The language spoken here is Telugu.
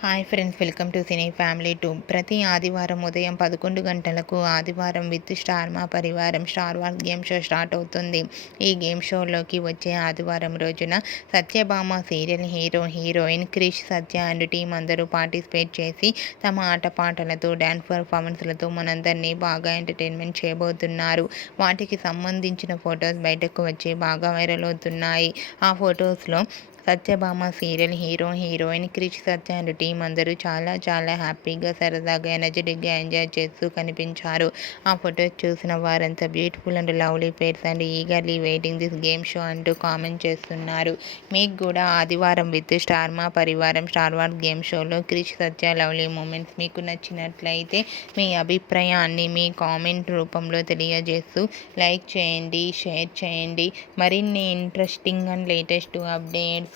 Hi friends welcome to Cine Family Two. ప్రతి ఆదివారం ఉదయం పదకొండు గంటలకు ఆదివారం with Star Maa Parivaram Star War game show start అవుతుంది. ఈ గేమ్ షోలోకి వచ్చే ఆదివారం రోజున Satyabhama serial hero heroine Krish Satya and team అందరూ పార్టిసిపేట్ చేసి తమ ఆటపాటలతో డ్యాన్స్ పర్ఫార్మెన్స్లతో మనందరినీ బాగా ఎంటర్టైన్మెంట్ చేయబోతున్నారు. వాటికి సంబంధించిన ఫొటోస్ బయటకు వచ్చి బాగా వైరల్ అవుతున్నాయి. ఆ ఫొటోస్లో Satyabhama serial hero heroine Krish Satya and team అందరూ చాలా చాలా హ్యాపీగా సరదాగా ఎనర్జెటిక్గా ఎంజాయ్ చేస్తూ కనిపించారు. ఆ ఫొటోస్ చూసిన వారంతా beautiful and lovely pairs and eagerly waiting this game show అంటూ కామెంట్ చేస్తున్నారు. మీకు కూడా ఆదివారం విత్ స్టార్మా పరివారం స్టార్ వార్ గేమ్ షోలో క్రిష్ సత్య లవ్లీ మూమెంట్స్ మీకు నచ్చినట్లయితే మీ అభిప్రాయాన్ని మీ కామెంట్ రూపంలో తెలియజేస్తూ లైక్ చేయండి షేర్ చేయండి. మరిన్ని ఇంట్రెస్టింగ్ అండ్ లేటెస్ట్ అప్డేట్స్